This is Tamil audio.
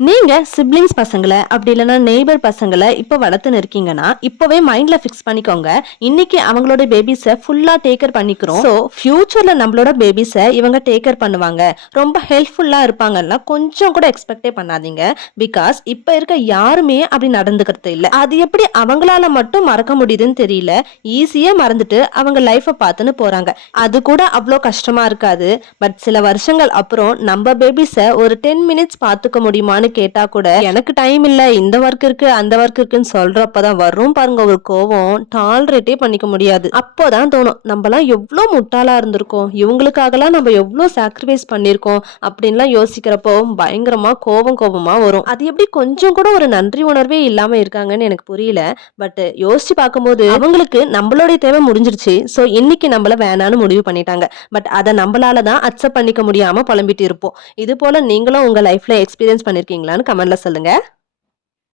நீங்க சிப்லிங்ஸ் பசங்களை அப்படி இல்லைன்னா நெய்பர் பசங்களை இப்ப வளர்த்துன்னு இருக்கீங்கன்னா இப்பவே மைண்ட்ல பிக்ஸ் பண்ணிக்கோங்க. இன்னைக்கு அவங்களோட பேபிஸை ஃபுல்லா டேக்கர் பண்ணிக்கிறோம். ஸோ ஃபியூச்சர்ல நம்மளோட பேபிஸை இவங்க டேக்கர் பண்ணுவாங்க, ரொம்ப ஹெல்ப்ஃபுல்லா இருப்பாங்கன்னா கொஞ்சம் கூட எக்ஸ்பெக்டே பண்ணாதீங்க. பிகாஸ் இப்ப இருக்க யாருமே அப்படி நடந்துக்கிறது இல்லை. அது எப்படி அவங்களால மட்டும் மறக்க முடியுதுன்னு தெரியல. ஈஸியா மறந்துட்டு அவங்க லைஃபை பார்த்துன்னு போறாங்க. அது கூட அவ்வளோ கஷ்டமா இருக்காது. பட் சில வருஷங்கள் அப்புறம் நம்ம பேபிஸை ஒரு 10 மினிட்ஸ் பார்த்துக்க முடியுமான்னு கேட்டா கூட எனக்கு டைம் இல்ல, இந்த ஒர்க் இருக்கு அந்த ஒர்க் இருக்குன்னு சொல்றப்பதான் வரும் பாருங்க ஒரு கோவம். டாலரேட்டே பண்ணிக்க முடியாது. அப்போதான் தோணும் நம்மலாம் எவ்வளவு முட்டாளா இருந்திருக்கோம், இவங்களுக்காகலாம் நம்ம எவ்வளவு சாக்ரிஃபைஸ் பண்ணிருக்கோம் அப்படின்லாம் யோசிக்கிறப்போ பயங்கரமா கோபமா வரும். அது எப்படி கொஞ்சம் கூட ஒரு நன்றி உணர்வே இல்லாம இருக்காங்கன்னு எனக்கு புரியல. பட் யோசிச்சு பார்க்கும்போது அவங்களுக்கு நம்மளுடைய தேவை முடிஞ்சிருச்சு. சோ இன்னைக்கு நம்மள வேணான்னு முடிவு பண்ணிட்டாங்க. பட் அதை நம்மளாலதான் அக்செப்ட் பண்ணிக்க முடியாம புலம்பிட்டு இருப்போம். இது போல நீங்களும் உங்க லைஃப்ல எக்ஸ்பீரியன்ஸ் பண்ணிருக்கீங்களான்னு கமெண்ட்ல சொல்லுங்க.